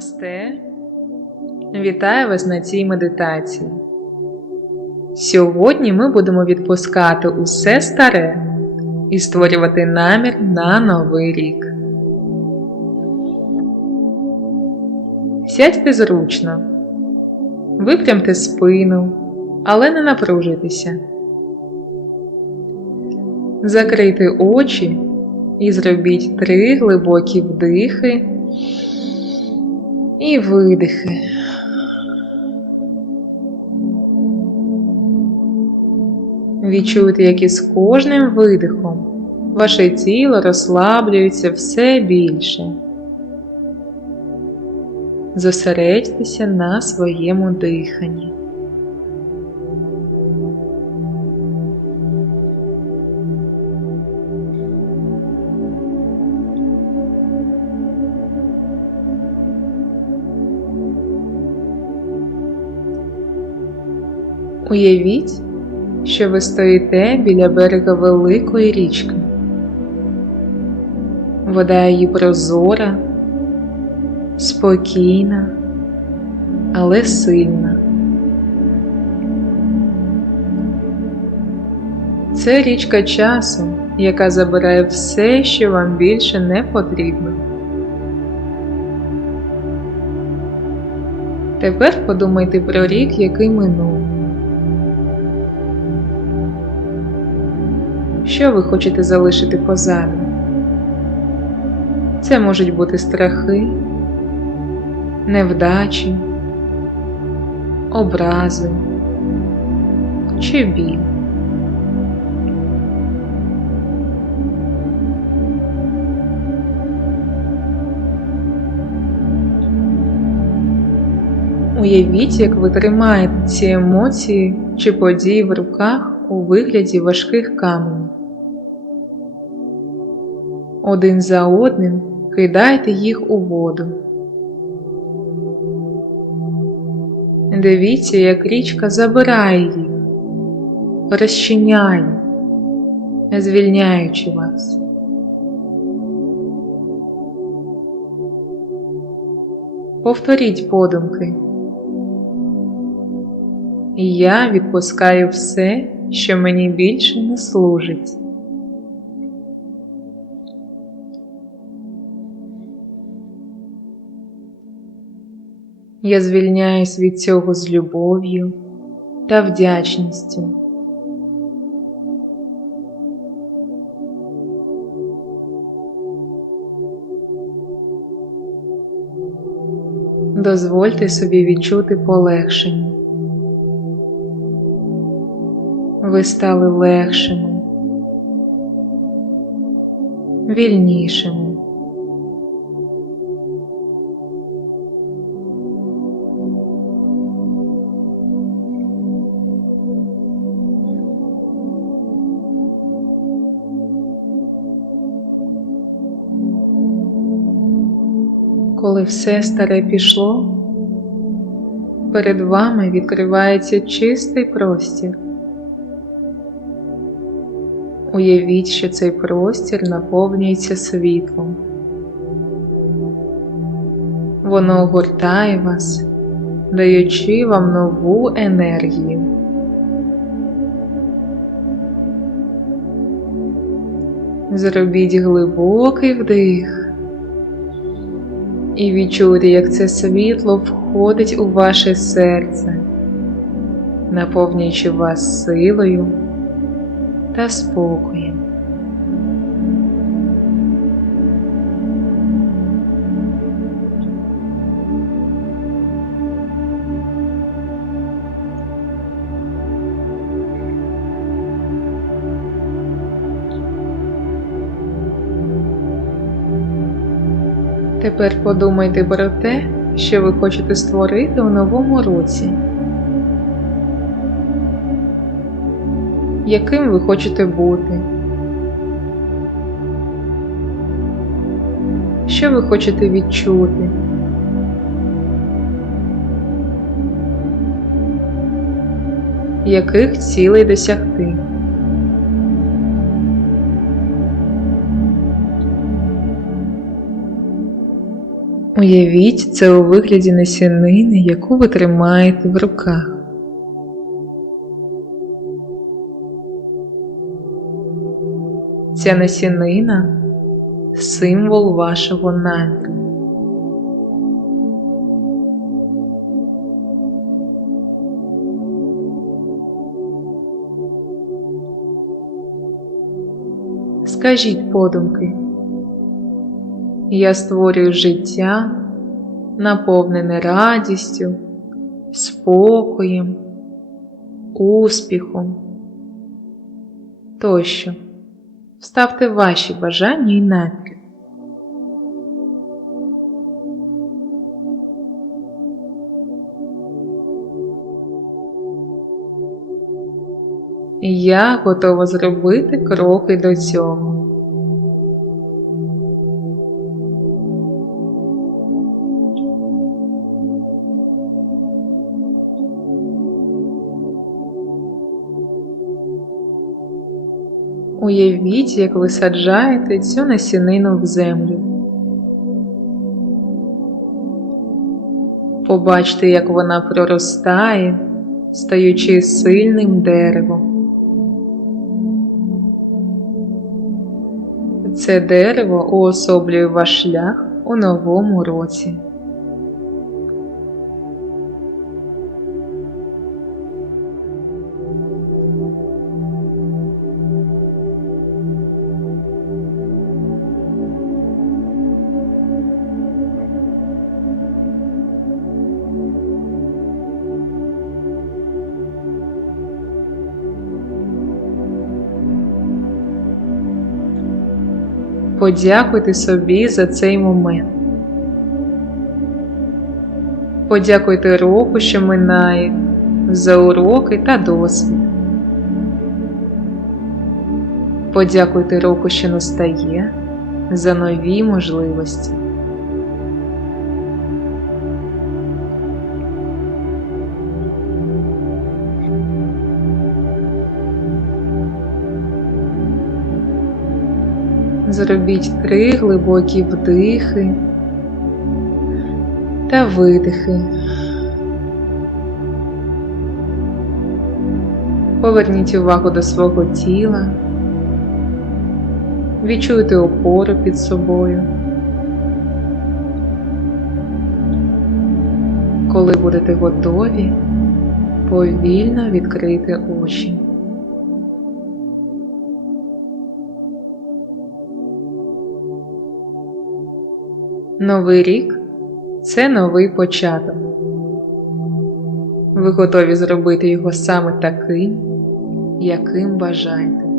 Намасте. Вітаю вас на цій медитації. Сьогодні ми будемо відпускати усе старе і створювати намір на новий рік. Сядьте зручно, випрямте спину, але не напружуйтеся. Закрийте очі і зробіть три глибокі вдихи і видихи. Відчуйте, як із кожним видихом ваше тіло розслаблюється все більше. Зосередьтеся на своєму диханні. Уявіть, що ви стоїте біля берега великої річки. Вода її прозора, спокійна, але сильна. Це річка часу, яка забирає все, що вам більше не потрібно. Тепер подумайте про рік, який минув. Що ви хочете залишити позаду? Це можуть бути страхи, невдачі, образи чи біль. Уявіть, як ви тримаєте ці емоції чи події в руках у вигляді важких каменів. Один за одним кидайте їх у воду. Дивіться, як річка забирає їх, розчиняє, звільняючи вас. Повторіть подумки. Я відпускаю все, що мені більше не служить. Я звільняюсь від цього з любов'ю та вдячністю. Дозвольте собі відчути полегшення. Ви стали легшими, вільнішими. Коли все старе пішло, перед вами відкривається чистий простір. Уявіть, що цей простір наповнюється світлом. Воно огортає вас, даючи вам нову енергію. Зробіть глибокий вдих і відчуйте, як це світло входить у ваше серце, наповнюючи вас силою та спокоєм. Тепер подумайте про те, що ви хочете створити у новому році. Яким ви хочете бути? Що ви хочете відчути? Яких цілей досягти? Уявіть це у вигляді насінини, яку ви тримаєте в руках. Ця насінина символ вашого наміру. Скажіть подумки, я створюю життя, наповнене радістю, спокоєм, успіхом тощо. Вставте ваші бажання і наміри. Я готова зробити кроки до цього. Уявіть, як ви саджаєте цю насінину в землю. Побачте, як вона проростає, стаючи сильним деревом. Це дерево уособлює ваш шлях у новому році. Подякуйте собі за цей момент. Подякуйте року, що минає, за уроки та досвід. Подякуйте року, що настає, за нові можливості. Зробіть три глибокі вдихи та видихи. Поверніть увагу до свого тіла, відчуйте опору під собою. Коли будете готові, повільно відкрийте очі. Новий рік це новий початок. Ви готові зробити його саме таким, яким бажаєте.